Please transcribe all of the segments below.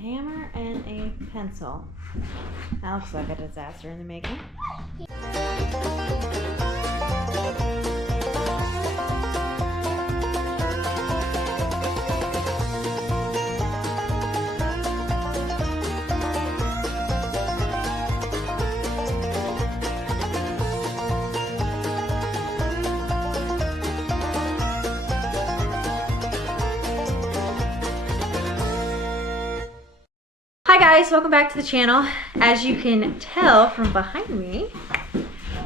hammer and a pencil. That looks like a disaster in the making. Hi guys, welcome back to the channel. As you can tell from behind me,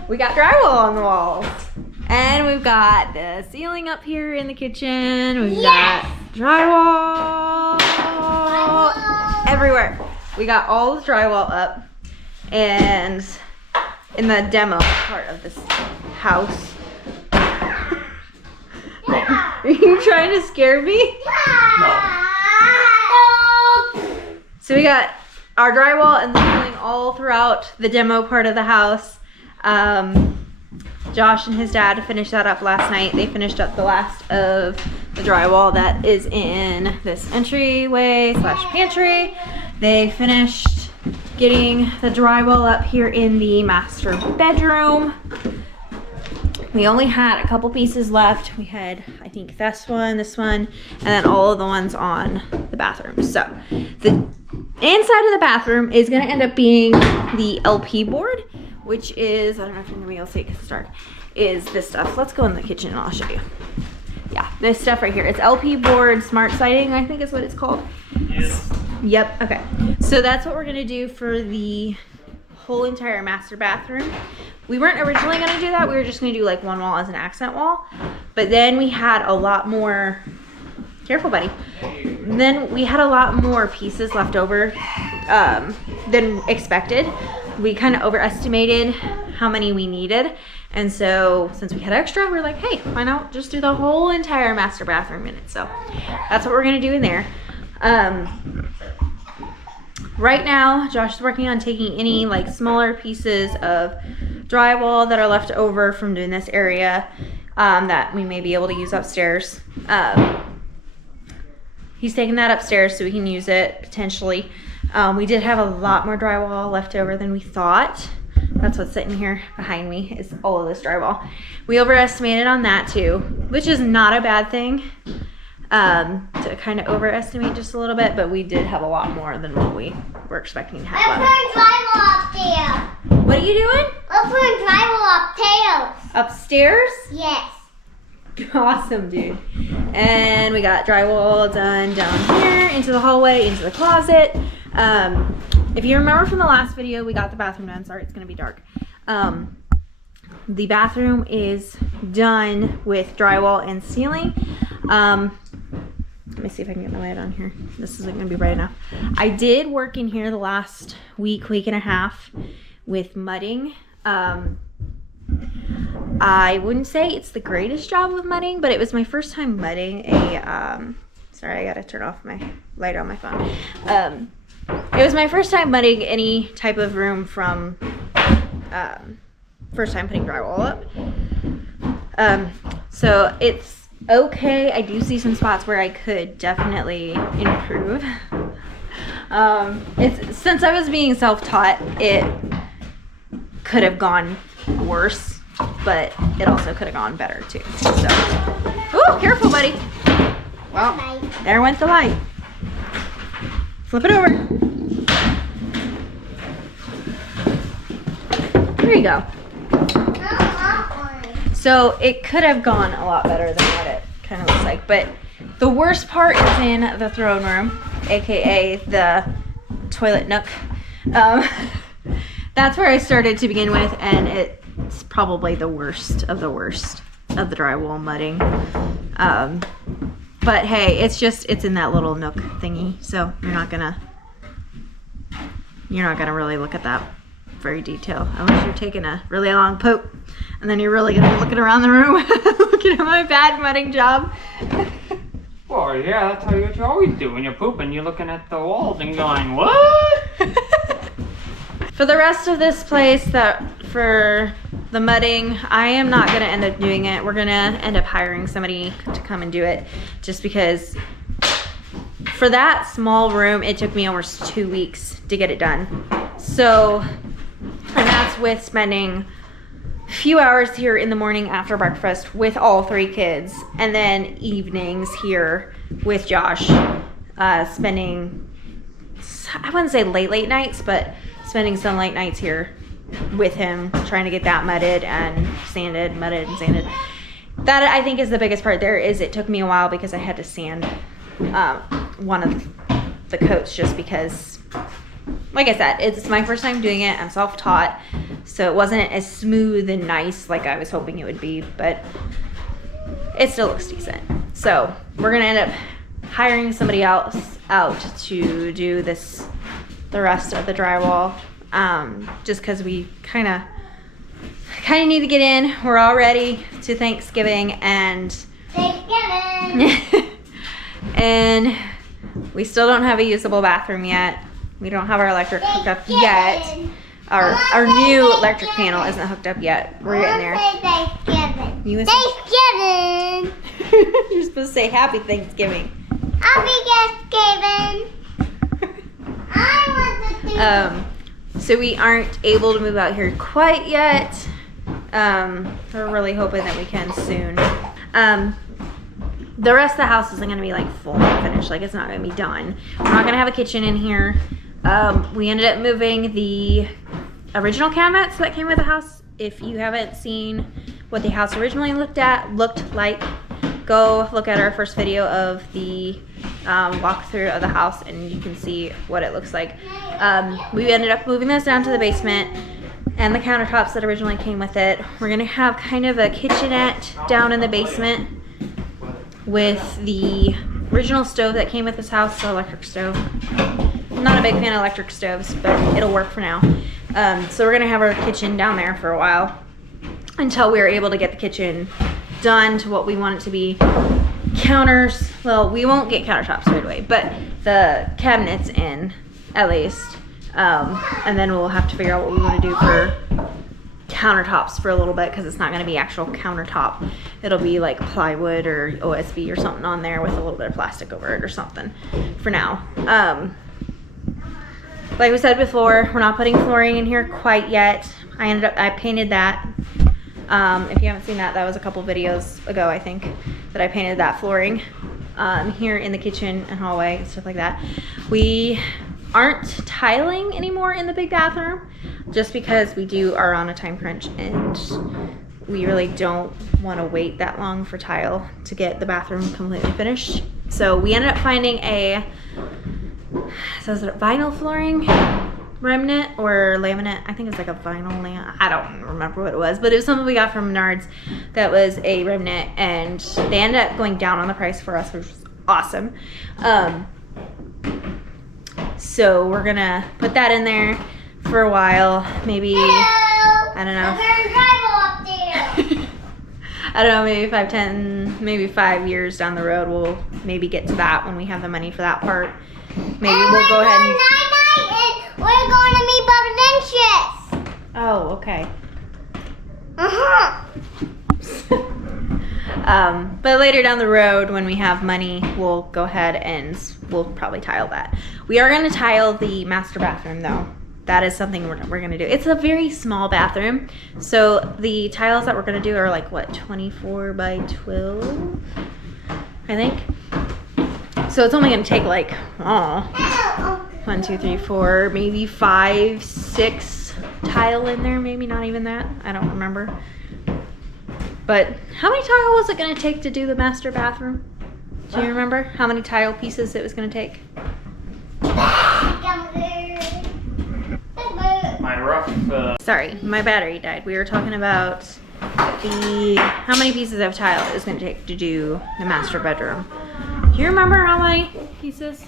we got drywall on the walls. And we've got the ceiling up here in the kitchen. We've got drywall everywhere. We got all the drywall up. And in the demo part of this house. Are you trying to scare me? No. So we got our drywall and the ceiling all throughout the demo part of the house. Josh and his dad finished that up last night. They finished up the last of the drywall that is in this entryway / pantry. They finished getting the drywall up here in the master bedroom. We only had a couple pieces left. We had, I think, this one, and then all of the ones on the bathroom. So the inside of the bathroom is gonna end up being the LP board, which is, I don't know if you're gonna be able to see it because it's dark, is this stuff. Let's go in the kitchen and I'll show you. Yeah, this stuff right here. It's LP board smart siding, I think is what it's called. Yes. Yep, okay. So that's what we're gonna do for the whole entire master bathroom. We weren't originally gonna do that. We were just gonna do like one wall as an accent wall. But then we had a lot more, careful buddy. Then we had a lot more pieces left over than expected. We kind of overestimated how many we needed. And so since we had extra, we were like, hey, why not just do the whole entire master bathroom in it? So that's what we're gonna do in there. Right now, Josh is working on taking any like smaller pieces of drywall that are left over from doing this area that we may be able to use upstairs. He's taking that upstairs so we can use it potentially. We did have a lot more drywall left over than we thought. That's what's sitting here behind me is all of this drywall. We overestimated on that too, which is not a bad thing. To kind of overestimate just a little bit, but we did have a lot more than what we were expecting to have I'm putting drywall up there. What are you doing? I'm putting drywall upstairs. Upstairs? Yes. Awesome, dude. And we got drywall done down here, into the hallway, into the closet. If you remember from the last video, we got the bathroom done. Sorry, it's gonna be dark. The bathroom is done with drywall and ceiling. Let me see if I can get my light on here. This isn't gonna be bright enough. I did work in here the last week and a half with mudding. I wouldn't say it's the greatest job of mudding, but it was my first time mudding a, sorry, I gotta turn off my light on my phone. It was my first time mudding any type of room from, first time putting drywall up. So it's okay. I do see some spots where I could definitely improve. Since I was being self-taught, it could have gone worse, but it also could have gone better too. So, ooh, careful, buddy. Well, there went the light. Flip it over. There you go. So it could have gone a lot better than what it kind of looks like, but the worst part is in the throne room, aka the toilet nook. That's where I started to begin with, and it's probably the worst of the drywall mudding. But hey, it's in that little nook thingy, so you're not gonna really look at that very detailed unless you're taking a really long poop, and then you're really gonna be looking around the room looking at my bad mudding job. Well, yeah, that's how you're always doing. You're pooping, you're looking at the walls and going, what? For the rest of this place, for the mudding, I am not gonna end up doing it. We're gonna end up hiring somebody to come and do it, just because for that small room, it took me almost 2 weeks to get it done. So, and that's with spending a few hours here in the morning after breakfast with all 3 kids, and then evenings here with Josh, spending, I wouldn't say late nights, but spending some late nights here with him, trying to get that mudded and sanded. That I think is the biggest part there. Is it took me a while because I had to sand one of the coats, just because, like I said, it's my first time doing it. I'm self-taught, so it wasn't as smooth and nice like I was hoping it would be, but it still looks decent. So we're gonna end up hiring somebody else out to do the rest of the drywall, just because we kind of need to get in. We're all ready to Thanksgiving, and and we still don't have a usable bathroom yet. We don't have our electric hooked up yet. Our new electric panel isn't hooked up yet. We're getting there. Thanksgiving. You Thanksgiving. You're supposed to say Happy Thanksgiving. Happy Thanksgiving. I want to do. So we aren't able to move out here quite yet. We're really hoping that we can soon. The rest of the house isn't going to be like full finished. Like, it's not going to be done. We're not going to have a kitchen in here. We ended up moving the original cabinets that came with the house. If you haven't seen what the house originally looked like, go look at our first video of the walkthrough of the house, and you can see what it looks like. We ended up moving those down to the basement, and the countertops that originally came with it. We're gonna have kind of a kitchenette down in the basement with the original stove that came with this house, the electric stove. I'm not a big fan of electric stoves, but it'll work for now. So we're gonna have our kitchen down there for a while until we're able to get the kitchen done to what we want it to be. Counters, well, we won't get countertops right away, but the cabinets in at least. And then we'll have to figure out what we want to do for countertops for a little bit, because it's not going to be actual countertop. It'll be like plywood or OSB or something on there with a little bit of plastic over it or something for now. Like we said before, we're not putting flooring in here quite yet. I painted that. If you haven't seen that, that was a couple videos ago, I think, that I painted that flooring here in the kitchen and hallway and stuff like that. We aren't tiling anymore in the big bathroom, just because we are on a time crunch, and we really don't want to wait that long for tile to get the bathroom completely finished. So we ended up finding so is it vinyl flooring remnant or laminate? I think it's like a vinyl laminate. I don't remember what it was, but it was something we got from Menards that was a remnant, and they ended up going down on the price for us, which was awesome. So we're gonna put that in there for a while, maybe. Hello. I don't know. There's a drywall up there. I don't know, maybe 5, 10, maybe 5 years down the road, we'll maybe get to that when we have the money for that part. Maybe we'll go ahead and. We're going to meet Bubba Ventures. Oh, okay. But later down the road, when we have money, we'll go ahead and we'll probably tile that. We are going to tile the master bathroom, though. That is something we're going to do. It's a very small bathroom, so the tiles that we're going to do are like, what, 24 by 12, I think. So it's only going to take like, 1, 2, 3, 4, maybe 5, 6 tile in there, maybe not even that. I don't remember. But how many tile was it going to take to do the master bathroom? Do you remember how many tile pieces it was going to take? My rough. Sorry, my battery died. We were talking about how many pieces of tile it was going to take to do the master bedroom. Do you remember how many pieces?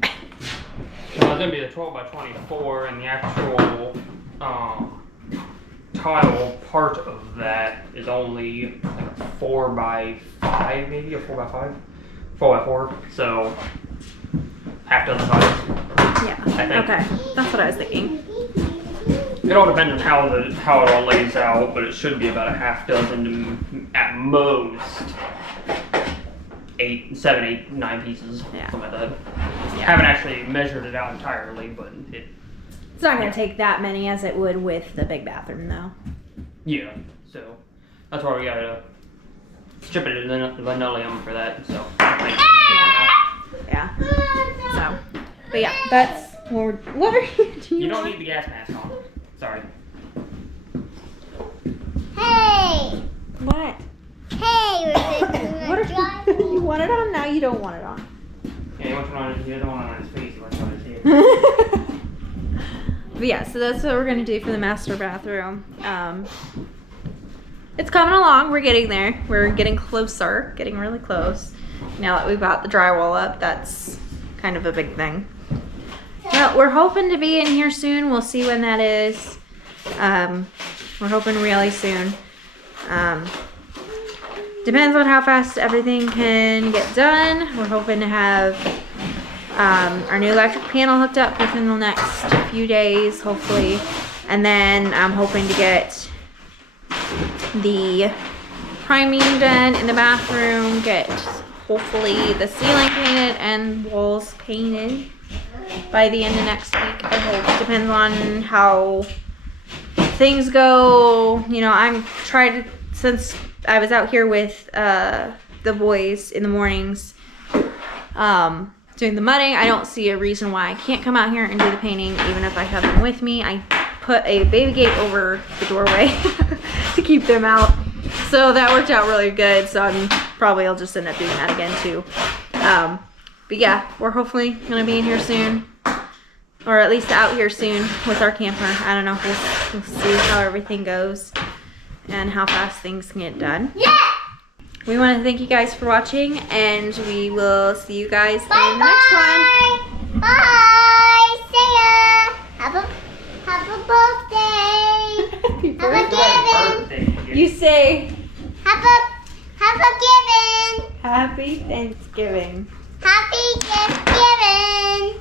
Well, it's gonna be the 12 by 24, and the actual tile part of that is only like a 4 by 5, maybe a 4 by 5, 4 by 4. So half dozen tiles. Yeah. I think. Okay, that's what I was thinking. It all depends on how it all lays out, but it should be about a half dozen at most. 7, 8, 9 pieces. Yeah. Something like that. Yeah. Haven't actually measured it out entirely, but It's not gonna take that many as it would with the big bathroom though. yeah. So that's why we gotta strip it in the linoleum for that. So Yeah. So, but yeah, that's what are you doing? you don't need the gas mask on. Sorry. Hey! What? Hey, we're fixing What the are you drivewall. want it on? Now you don't want it on. Yeah, he wants one on. He doesn't want it on his face. He wants it on his head. But yeah, so that's what we're gonna do for the master bathroom. It's coming along. We're getting there. We're getting closer, getting really close. Now that we've got the drywall up, that's kind of a big thing. Well, we're hoping to be in here soon. We'll see when that is. We're hoping really soon. Depends on how fast everything can get done. We're hoping to have our new electric panel hooked up within the next few days, hopefully. And then I'm hoping to get the priming done in the bathroom, get hopefully the ceiling painted and walls painted by the end of next week. I hope. Depends on how things go. You know, I'm trying to, since I was out here with the boys in the mornings doing the mudding, I don't see a reason why I can't come out here and do the painting even if I have them with me. I put a baby gate over the doorway to keep them out. So that worked out really good. So I'll just end up doing that again too. But yeah, we're hopefully gonna be in here soon, or at least out here soon with our camper. I don't know. We'll see how everything goes and how fast things can get done. Yeah! We want to thank you guys for watching, and we will see you guys Bye in the next one. Bye! See ya! Have a birthday! Have a giving! Birthday. You say Have a giving! Happy Thanksgiving. Happy Thanksgiving!